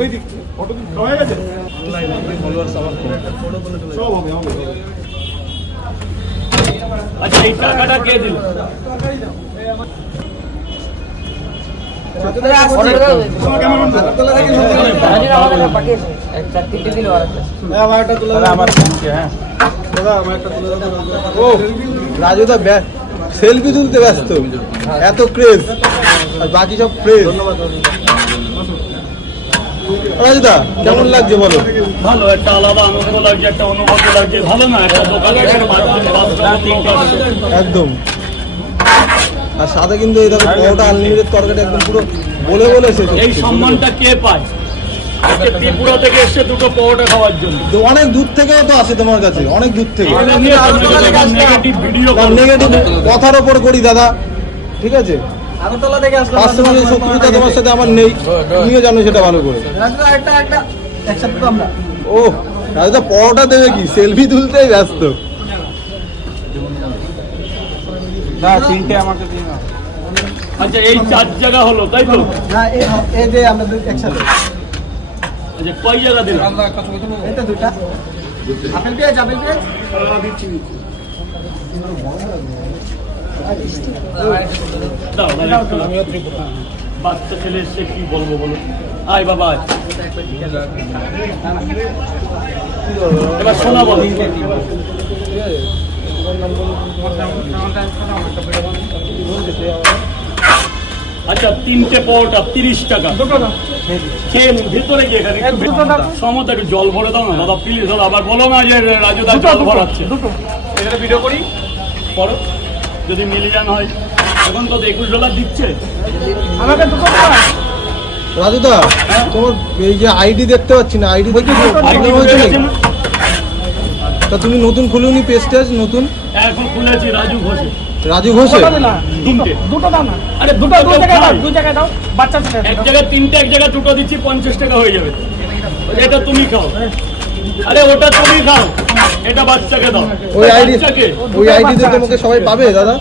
ওই দিক ফটো হয়ে গেছে সব হবে আচ্ছা এই টাকাটা কে দিল? রাজুদা সেলফি তুলতে ব্যস্ত, এত ক্রেজ আর বাকি সব ক্রেজ। রাজুদা কেমন লাগছে বলো? ভালো, একটা আলাদা আনন্দ লাগছে, একটা অনুভূতি লাগছে। ভালো না একটা দোকানে একদম। আর সাথে কিন্তু এই দেখো পরোটা আনলিমিটেড তরকারি একদম পুরো বলে বলে এসেছে। এই সম্মানটা কে পায়? ত্রিপুরা থেকে এসছে দুটো পরোটা খাওয়ার জন্য। অনেক দূর থেকেও তো আসে তোমার কাছে, অনেক দূর থেকে। নেগেটিভ কথার ওপর করি দাদা, ঠিক আছে? পার্সোনালি শত্রুতা তোমার সাথে আমার নেই, তুমিও জানো সেটা ভালো করে। ও রাজুদা পরোটা দেবে কি, সেলফি তুলতেই ব্যস্ত। তিনটে আমাকে দিয়ে না। আচ্ছা এই 4 জায়গা হলো তাই তো? না এই যে আমরা একসাথে। আচ্ছা কয় জায়গা দিলাম? এটা দুটো আপেল পেঁয়াজ দিচ্ছি দাও, বাচ্চা ছেলে এসছে কি বলবো বলো। আয় বাবা আয়। এবার শোনা বলো। আচ্ছা 3টে পরোটা 30 টাকা। খেয়ে নিন ভিতরে গিয়ে এখানে সমতা একটু জল ভরে দাও না দাদা প্লিজ। দাদা আবার বলো না যে রাজুদা জল ভরাচ্ছে। এটা ভিডিও করি পরে যদি মিলিয়ন হয়। এখন তো $21 দিচ্ছে আমাকে দুটো রাজুদা। তোমার এই যে আইডি দেখতে পাচ্ছি না, আইডি তা তুমি নতুন খুলুনি পেজটা? নতুন এখন খুলেছি রাজু ঘোষে। রাজু ঘোষে দুটো দাও না। আরে দুটো দু জায়গায় দাও, বাচ্চা ছেলে এক জায়গায় 3টে, এক জায়গায় 2টো দিচ্ছি, 50 টাকা হয়ে যাবে। এটা তুমি খাও। আরে ওটা তুমি খাও, এটা বাচ্চাকে দাও। ওই আইডিতে তোমাকে সবাই পাবে দাদা?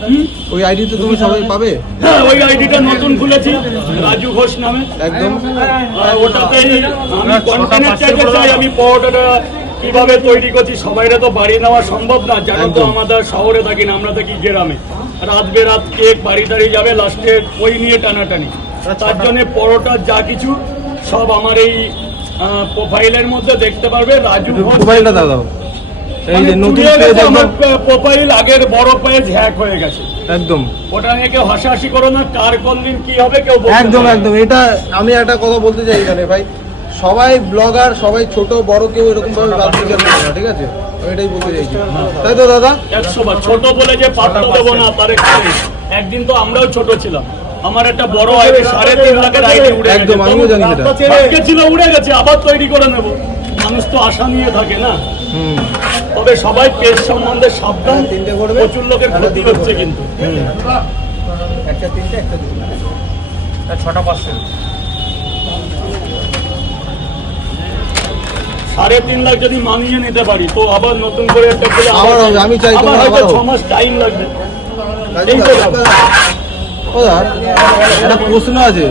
ওই আইডিতে তুমি সবাই পাবে? হ্যাঁ ওই আইডিটা নতুন খুলেছি রাজু ঘোষ নামে একদম। ওটাতে আমি কন্টেন্ট চাইতে চাই। আমি পরোটাটা কিভাবে তৈরি করছি সবাইরা তো বাড়ি নেওয়া সম্ভব না, জানো তো আমাদের শহরে থাকি না, আমরা থাকি গ্রামে। রাত বেরাত কেক বাড়ি দাঁড়িয়ে যাবে, লাস্টে ওই নিয়ে টানাটানি। তার জন্য পরোটা যা কিছু সব আমার এই প্রোফাইলের মধ্যে দেখতে পারবে। রাজু ঘোষ মোবাইলটা দাও। এই যে নতুন পেজ, আমার প্রোফাইল আগের বড় পেজ হ্যাক হয়ে গেছে একদম। ওটা নিয়ে কেউ হাসাহাসি করো না, কার কোন দিন কি হবে কেউ বলতে একদম পারে না। একদম। এটা আমি একটা কথা বলতে চাই এখানে ভাই, সবাই ব্লগার, সবাই ছোট বড়, কেউ এরকম ভাবে বাদ দিতে পারে না, ঠিক আছে? আমি এটাই বলতে চাইছি, তাই তো দাদা? 100 বার ছোট বলে যে পাত্র দেবো না তার একদিন তো আমরাও ছোট ছিলাম। আমার একটা বড় আইডি 3.5 লাখের আইডি উড়ে গেছে। একদম, আমিও জানি সেটা। আজকে ছিল উড়ে গেছে, আবার তৈরি করে নেব। মানুষ তো আশা নিয়ে থাকে না। তবে সবাই পেজ সম্বন্ধে সাবধান, প্রচুর লোকের ক্ষতি হচ্ছে কিন্তু। একটা 3টে, একটা 2। 6% 3.5 লাখ যদি মানিয়ে নিতে পারি তো আবার নতুন করে একটা আবার হবে। আমি চাই তোমার হয়তো আবার 6 মাস টাইম লাগবে। ও দাদা একটা প্রশ্ন আছে।